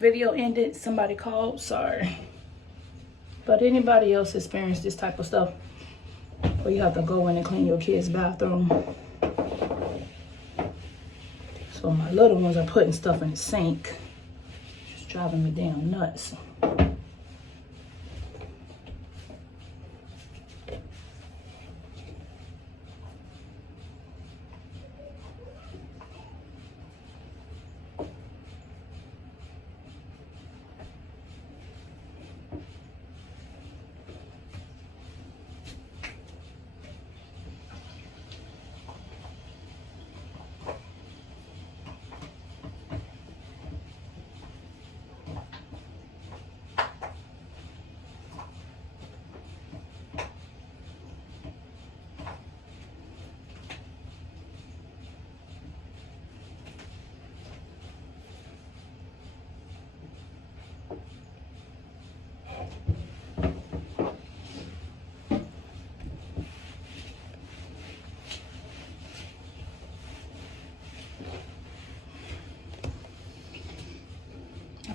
Video ended, somebody called, sorry. But anybody else experience this type of stuff where you have to go in and clean your kid's bathroom? So my little ones are putting stuff in the sink. Just driving me damn nuts.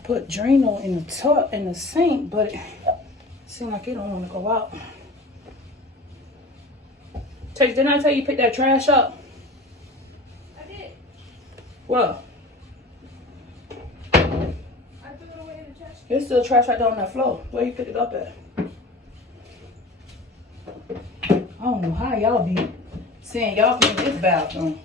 Put Drano in the sink, but it seems like it don't want to go out. Chase, didn't I tell you to pick that trash up? I did. What? I threw it away in the trash. There's still trash right down on that floor. Where you pick it up at? I don't know how y'all be saying y'all clean this bathroom.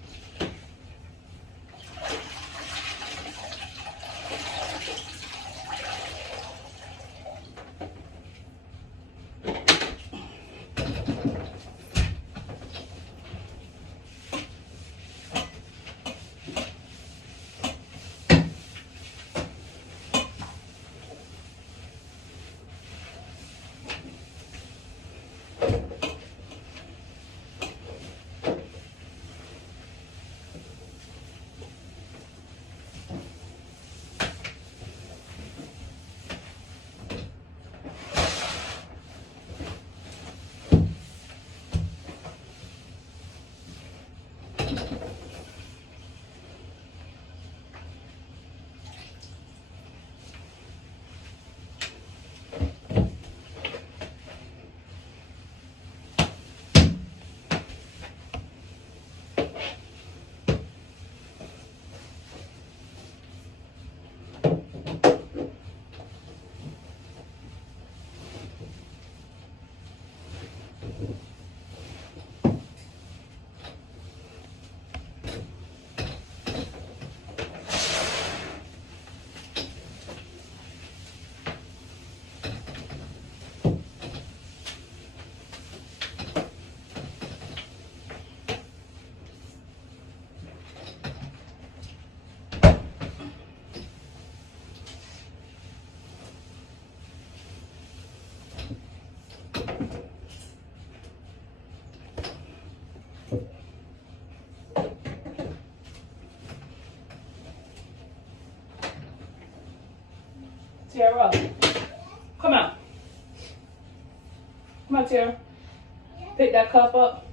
Tiara, come out. Come on, Tiara. Pick that cup up.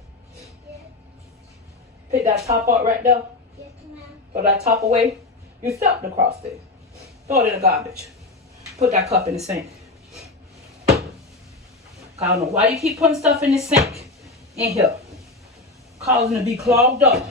Pick that top up right there. Yes, ma'am. Throw that top away. You stepped across there. Throw it in the garbage. Put that cup in the sink. I don't know why you keep putting stuff in the sink in here. Causing it to be clogged up.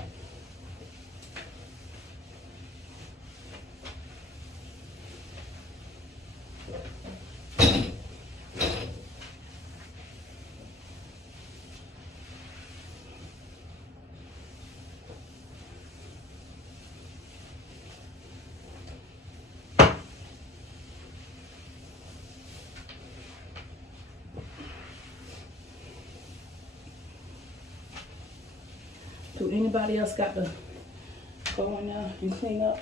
Do anybody else got to go in there and clean up?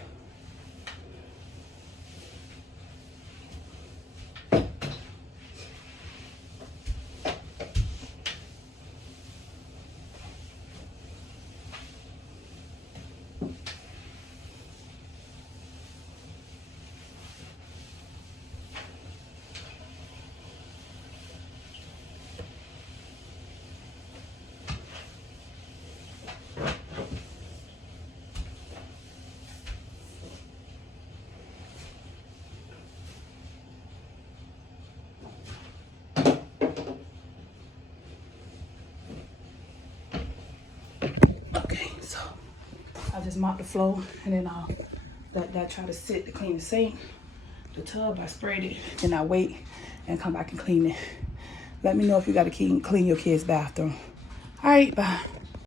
just mop the floor, and then I'll let that try to sit to clean the sink. The tub, I sprayed it, then I wait and come back and clean it. Let me know if you got to clean your kids' bathroom. All right, bye.